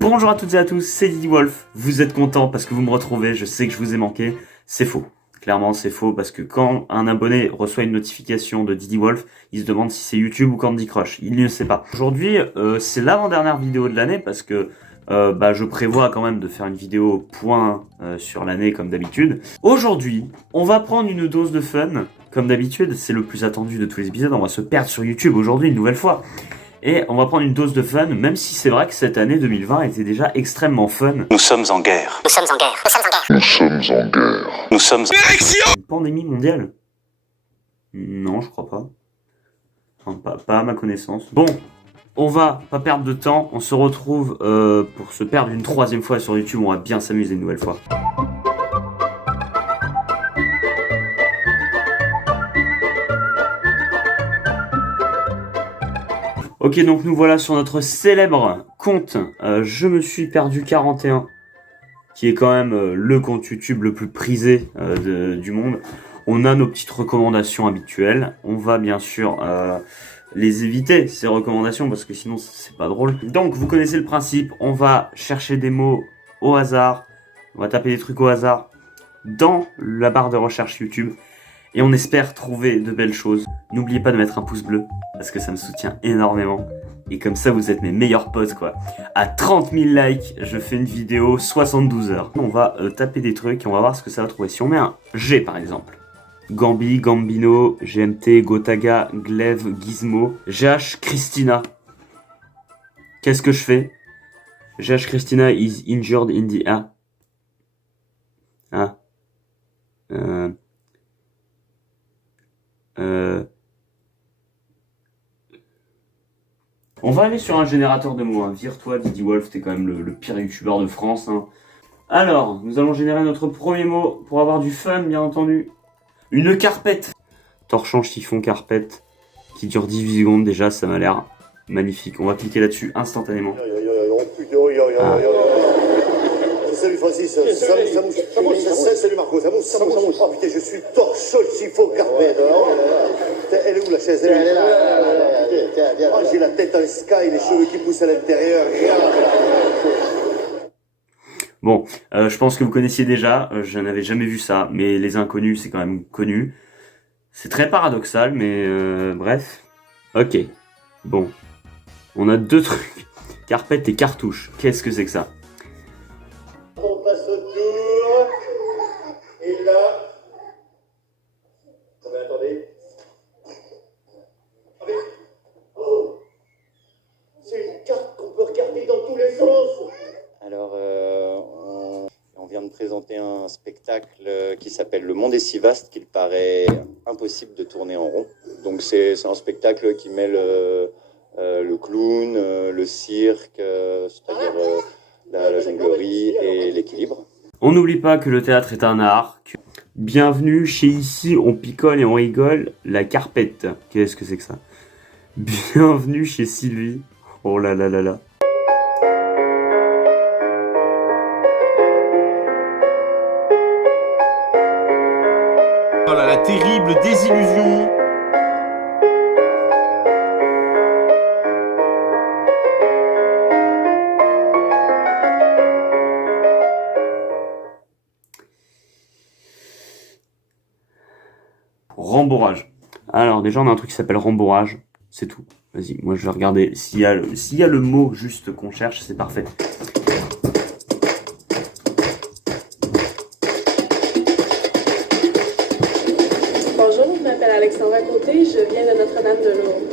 Bonjour à toutes et à tous, c'est Didi Wolf. Vous êtes contents parce que vous me retrouvez, je sais que je vous ai manqué. C'est faux. Clairement, c'est faux parce que quand un abonné reçoit une notification de Didi Wolf, il se demande si c'est YouTube ou Candy Crush. Il ne sait pas. Aujourd'hui, c'est l'avant-dernière vidéo de l'année parce que je prévois quand même de faire une vidéo point sur l'année comme d'habitude. Aujourd'hui, on va prendre une dose de fun. Comme d'habitude, c'est le plus attendu de tous les épisodes. On va se perdre sur YouTube aujourd'hui une nouvelle fois. Et on va prendre une dose de fun, même si c'est vrai que cette année 2020 était déjà extrêmement fun. Nous sommes en guerre. Nous sommes en guerre. Nous sommes en guerre. Nous sommes en guerre. Nous sommes... Une pandémie mondiale? Non, je crois pas. Enfin, pas à ma connaissance. Bon, on va pas perdre de temps. On se retrouve pour se perdre une troisième fois sur YouTube. On va bien s'amuser une nouvelle fois. Ok, donc nous voilà sur notre célèbre compte Je me suis perdu 41, qui est quand même le compte YouTube le plus prisé du monde. On a nos petites recommandations habituelles. On va bien sûr les éviter, ces recommandations, parce que sinon c'est pas drôle. Donc vous connaissez le principe, on va chercher des mots au hasard, on va taper des trucs au hasard dans la barre de recherche YouTube. Et on espère trouver de belles choses. N'oubliez pas de mettre un pouce bleu, parce que ça me soutient énormément. Et comme ça, vous êtes mes meilleurs potes, quoi. À 30 000 likes, je fais une vidéo 72 heures. On va taper des trucs et on va voir ce que ça va trouver. Si on met un G, par exemple. Gambi, Gambino, GMT, Gotaga, Glaive, Gizmo, GH, Christina. Qu'est-ce que je fais? GH, Christina is injured in the air. Ah. On va aller sur un générateur de mots, hein. Vire-toi, Didi Wolf, t'es quand même le pire youtubeur de France, hein. Alors, nous allons générer notre premier mot pour avoir du fun, bien entendu. Une carpette. Torchon, chiffon, carpette, qui dure 18 secondes déjà, ça m'a l'air magnifique. On va cliquer là-dessus instantanément. Ah. Salut Francis, salut Marco, ça mousse. Oh putain, je suis torchon, chiffon, carpette. Elle est où la chaise? Elle est là. Oh, j'ai la tête en sky, les cheveux qui poussent à l'intérieur. Bon, je pense que vous connaissiez déjà, je n'avais jamais vu ça, mais les inconnus, c'est quand même connu. C'est très paradoxal, mais bref. Ok, bon. On a deux trucs. Carpette et cartouche. Qu'est-ce que c'est que ça? On passe au tour. Et là... Attendez. Oh, c'est une carte qu'on peut regarder dans tous les sens. Alors, on vient de présenter un spectacle qui s'appelle Le Monde est si vaste qu'il paraît impossible de tourner en rond. Donc c'est un spectacle qui mêle le clown, le cirque, c'est-à-dire la jonglerie et l'équilibre. On n'oublie pas que le théâtre est un art. Bienvenue chez Ici, on picole et on rigole, la carpette. Qu'est-ce que c'est que ça? Bienvenue chez Sylvie. Oh là là là là. Voilà la terrible désillusion. Rembourrage. Alors déjà on a un truc qui s'appelle rembourrage. C'est tout. Vas-y, moi je vais regarder s'il y a le mot juste qu'on cherche, c'est parfait. Bonjour, je m'appelle Alexandra Côté, je viens de Notre-Dame-de-Lourdes.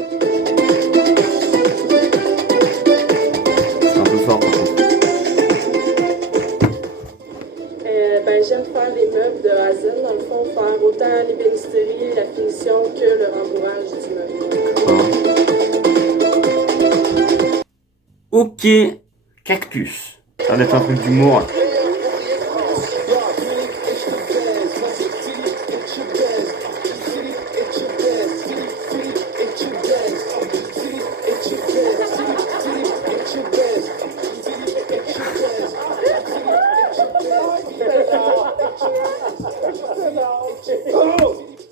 C'est un peu fort par contre. J'aime faire des meubles de A à Z, dans le fond, faire autant l'ébénisterie, la finition que le rembourrage du meuble. Ok, cactus. Ça va être un truc d'humour.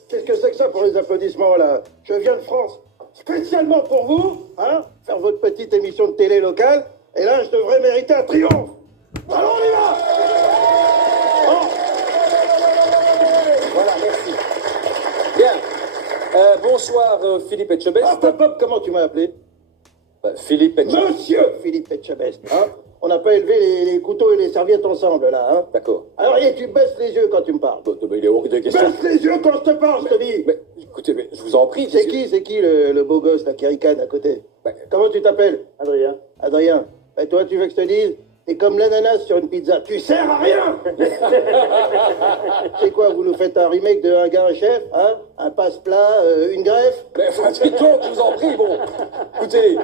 Qu'est-ce que c'est que ça pour les applaudissements? vraiment là. Je viens de France, spécialement pour vous, hein, faire votre petite émission de télé locale, et là, je devrais mériter un triomphe. Alors, on y va. Bon. Voilà, merci. Bien. Bonsoir Philippe Etchebest. Hop, hop, hop, comment tu m'as appelé? Philippe Etchebest. Monsieur Philippe Etchebest, hein. On n'a pas élevé les couteaux et les serviettes ensemble, là, hein. D'accord. Alors, rien, tu baisses les yeux quand tu me parles. Il est hors de question. Baisse les yeux quand je te parle, je te dis. Mais écoutez, mais je vous en prie. C'est qui le beau gosse, là, qui ricane à côté? Comment tu t'appelles? Adrien. Adrien. Et toi, tu veux que je te dise? T'es comme l'ananas sur une pizza. Tu sers à rien. C'est quoi, vous nous faites un remake de Un gars, un chef, hein? Un passe-plat, une greffe? Mais dites donc, je vous en prie, bon. Écoutez.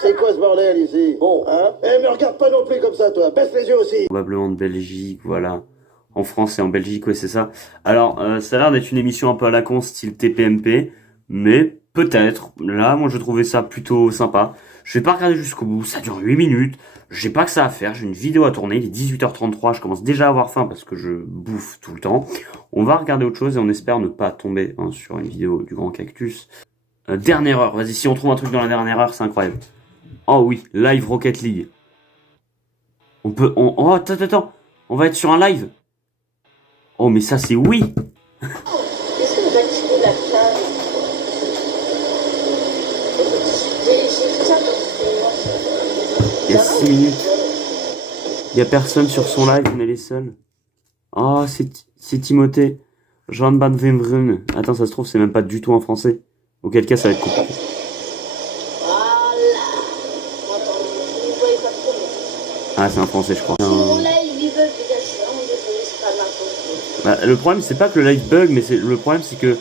C'est quoi ce bordel ici? Bon. Hein? Eh, me regarde pas non plus comme ça, toi. Baisse les yeux aussi. Probablement de Belgique, voilà. En France et en Belgique, ouais, c'est ça. Alors, ça a l'air d'être une émission un peu à la con, style TPMP, mais peut-être. Là, moi, je trouvais ça plutôt sympa. Je vais pas regarder jusqu'au bout, ça dure 8 minutes. J'ai pas que ça à faire, j'ai une vidéo à tourner, il est 18h33, je commence déjà à avoir faim parce que je bouffe tout le temps. On va regarder autre chose et on espère ne pas tomber sur une vidéo du Grand Cactus. Dernière heure, vas-y, si on trouve un truc dans la dernière heure, c'est incroyable. Oh oui, live Rocket League. Oh, attends, on va être sur un live. Oh, mais ça, c'est oui. Est-ce que vous activez la cave? J'ai vu ça comme Il y a 6 minutes. Il y a personne sur son live, on est les seuls. Oh, c'est Timothée. Jean Van Vembrun. Attends, ça se trouve, c'est même pas du tout en français. Auquel cas, ça va être compliqué. Voilà. Attends, vous voyez pas trop, mais... Ah, c'est en français, je crois. Mon live, il bug, les gars, je suis vraiment désolé, c'est pas ma faute. Bah, le problème, c'est pas que le live bug, mais le problème, c'est que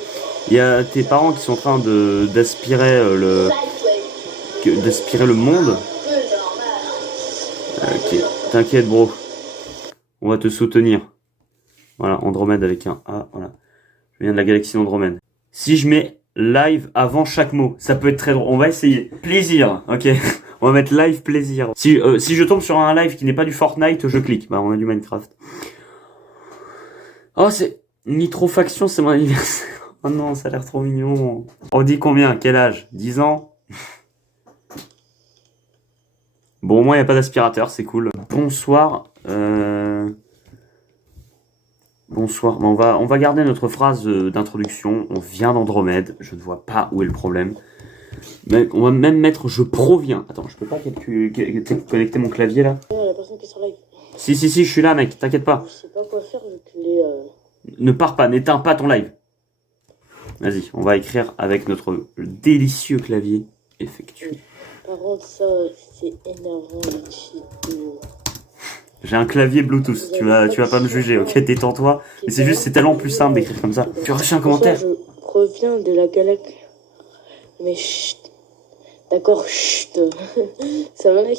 il y a tes parents qui sont en train d'aspirer d'aspirer le monde. Ok, t'inquiète, bro. On va te soutenir. Voilà, Andromède avec un A, voilà. Je viens de la galaxie Andromède. Si je mets live avant chaque mot, ça peut être très drôle. On va essayer. Plaisir, ok. On va mettre live plaisir. Si je tombe sur un live qui n'est pas du Fortnite, je clique. Bah, on a du Minecraft. Oh, c'est Nitrofaction, c'est mon anniversaire. Oh non, ça a l'air trop mignon. On dit combien? Quel âge? 10 ans? Bon, au moins, il n'y a pas d'aspirateur, c'est cool. Bonsoir. Bonsoir. Bon, on va garder notre phrase d'introduction. On vient d'Andromède. Je ne vois pas où est le problème. Mais on va même mettre je proviens. Attends, je peux pas connecter mon clavier là? La personne qui est sur live. Si, je suis là, mec. T'inquiète pas. Je sais pas quoi faire vu que les... Ne pars pas, n'éteins pas ton live. Vas-y, on va écrire avec notre délicieux clavier effectué. Par contre, ça, c'est énervant, les cheats. J'ai un clavier Bluetooth, tu vas pas me juger, ok? Détends-toi. Mais c'est juste, c'est tellement plus simple d'écrire comme ça. Tu as reçu un commentaire? Je reviens de la galaxie. Mais chut. D'accord, chut. Ça va, mec?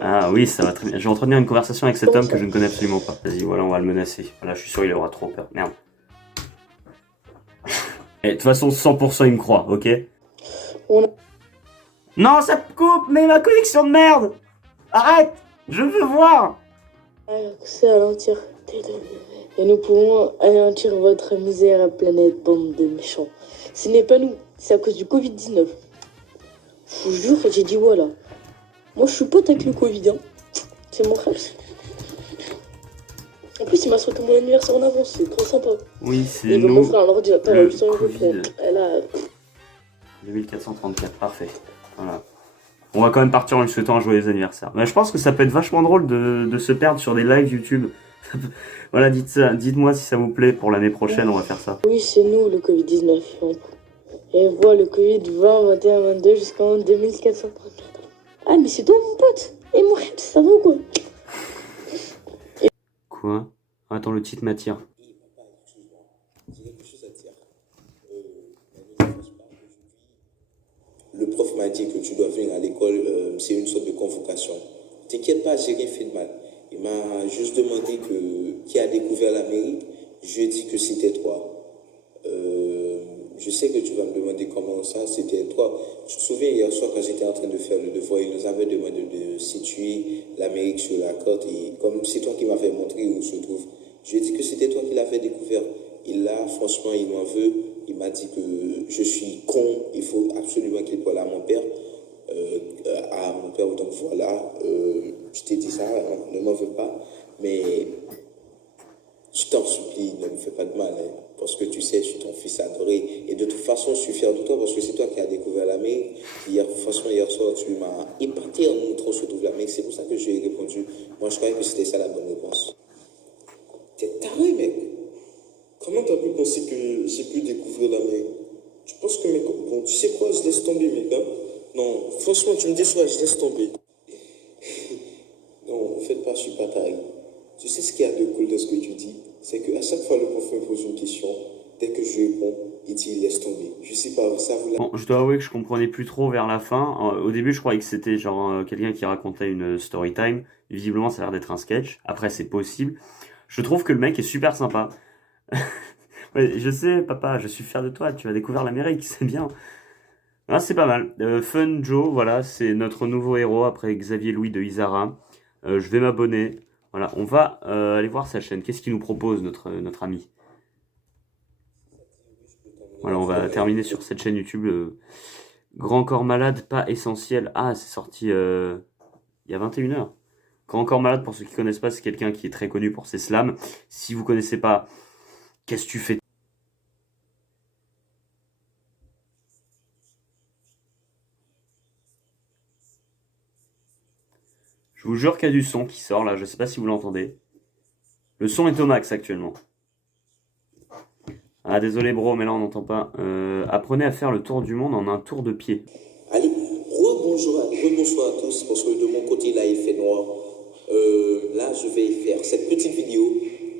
Ah oui, ça va très bien. Je vais entretenir une conversation avec cet homme que je ne connais absolument pas. Vas-y, voilà, on va le menacer. Voilà, je suis sûr il aura trop peur. Merde. Et de toute façon, 100% il me croit, ok? Non, ça coupe, mais ma connexion de merde! Arrête! Je veux voir! Accès à l'entièreté et nous pouvons anéantir votre misère planète, bande de méchants. Ce n'est pas nous, c'est à cause du Covid-19. Je vous jure, j'ai dit voilà. Moi, je suis pote avec le Covid, hein. C'est mon frère. En plus, il m'a souhaité mon anniversaire en avance, c'est trop sympa. Oui, c'est Il va nous. m'offrir un ordinateur à Le 800 euros. Covid. Elle a... 2434, parfait. Voilà. On va quand même partir en lui souhaitant un joyeux anniversaire. Mais je pense que ça peut être vachement drôle de se perdre sur des lives YouTube. Voilà, dites-moi si ça vous plaît pour l'année prochaine, on va faire ça. Oui, c'est nous, le Covid-19. Et voilà, le Covid 20, 21, 22 jusqu'en 2434. Ah, mais c'est toi, mon pote. Et mon rêve, ça va ou quoi? Quoi? Attends, le titre m'attire. Le prof m'a dit que tu dois venir à l'école, c'est une sorte de convocation. T'inquiète pas, j'ai rien fait de mal. Il m'a juste demandé qui a découvert l'Amérique. Je lui ai dit que c'était toi. Je sais que tu vas me demander comment ça, c'était toi. Tu te souviens hier soir quand j'étais en train de faire le devoir, il nous avait demandé de situer l'Amérique sur la carte et comme c'est toi qui m'avais montré où se trouve, je lui ai dit que c'était toi qui l'avais découvert. Et là, franchement, il m'en veut. Il Il m'a dit que je suis con, il faut absolument qu'il parle à mon père. Donc voilà, je t'ai dit ça, hein, ne m'en veux pas. Mais je t'en supplie, ne me fais pas de mal, hein, parce que tu sais, je suis ton fils adoré. Et de toute façon, je suis fier de toi parce que c'est toi qui as découvert l'Amérique. Franchement, hier soir, tu m'as épaté en me montrant ce que trouve l'Amérique. C'est pour ça que je lui ai répondu. Moi, je croyais que c'était ça la bonne réponse. T'es taré, mec. Comment t'as pu penser que j'ai pu découvrir l'Amérique? Tu penses que, mec, bon, tu sais quoi, je laisse tomber, mec, hein? Non, franchement, tu me déçois, je laisse tomber. Non, en fait, pas, je suis pas taré. Tu sais ce qu'il y a de cool dans ce que tu dis? C'est qu'à chaque fois, le prof me pose une question, dès que je réponds, il dit laisse tomber. Je sais pas, ça vous l'a... Bon, je dois avouer que je comprenais plus trop vers la fin. Au début, je croyais que c'était genre quelqu'un qui racontait une story time. Visiblement, ça a l'air d'être un sketch. Après, c'est possible. Je trouve que le mec est super sympa. Ouais, je sais, papa, je suis fier de toi. Tu as découvert l'Amérique, c'est bien. Ah, c'est pas mal. Fun Joe, voilà, c'est notre nouveau héros après Xavier Louis de Isara. Je vais m'abonner. Voilà, on va aller voir sa chaîne. Qu'est-ce qu'il nous propose, notre ami? Voilà, on va terminer sur cette chaîne YouTube. Grand corps malade, pas essentiel. Ah, c'est sorti il y a 21h. Grand corps malade, pour ceux qui connaissent pas, c'est quelqu'un qui est très connu pour ses slams. Si vous connaissez pas, qu'est-ce que tu fais? Je vous jure qu'il y a du son qui sort là, je sais pas si vous l'entendez. Le son est au max actuellement. Ah désolé bro, mais là on n'entend pas. Apprenez à faire le tour du monde en un tour de pied. Allez, rebonsoir à tous, parce que de mon côté là il fait noir. Là je vais faire cette petite vidéo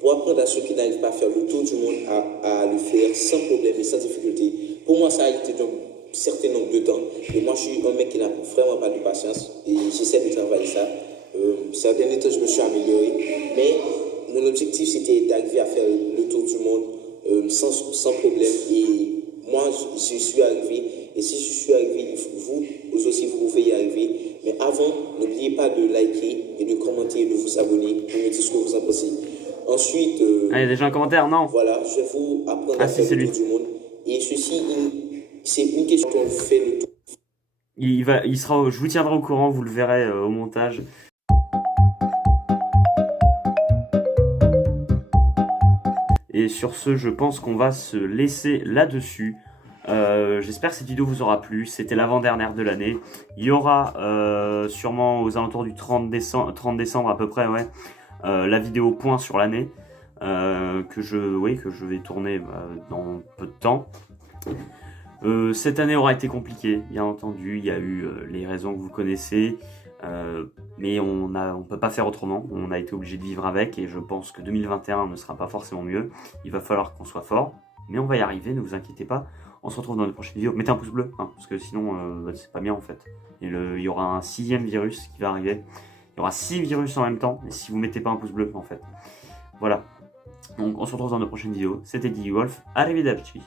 pour apprendre à ceux qui n'arrivent pas à faire le tour du monde à le faire sans problème et sans difficulté. Pour moi ça a été un certain nombre de temps et moi je suis un mec qui n'a vraiment pas de patience et j'essaie de travailler ça. Ces derniers temps je me suis amélioré, mais mon objectif c'était d'arriver à faire le tour du monde sans problème et moi je suis arrivé et si je suis arrivé, vous aussi vous pouvez y arriver. Mais avant, n'oubliez pas de liker et de commenter et de vous abonner pour me dire ce que vous en pensez. Ensuite, Ah, il y a déjà un commentaire, non? voilà, je vais vous apprendre à faire le tour du monde. Et ceci, c'est une question qu'on fait le tour. Je vous tiendrai au courant, vous le verrez au montage. Et sur ce, je pense qu'on va se laisser là-dessus. J'espère que cette vidéo vous aura plu. C'était l'avant-dernière de l'année. Il y aura sûrement aux alentours du 30 décembre à peu près, ouais, la vidéo point sur l'année que je vais tourner dans peu de temps. Cette année aura été compliquée, bien entendu. Il y a eu les raisons que vous connaissez. Mais on peut pas faire autrement, on a été obligé de vivre avec et je pense que 2021 ne sera pas forcément mieux. Il va falloir qu'on soit fort, mais on va y arriver, ne vous inquiétez pas. On se retrouve dans une prochaine vidéo. Mettez un pouce bleu, hein, parce que sinon c'est pas bien en fait. Et il y aura un 6e virus qui va arriver. Il y aura 6 virus en même temps, et si vous mettez pas un pouce bleu en fait. Voilà. Donc on se retrouve dans une prochaine vidéo. C'était Diggy Wolf, arrivederci.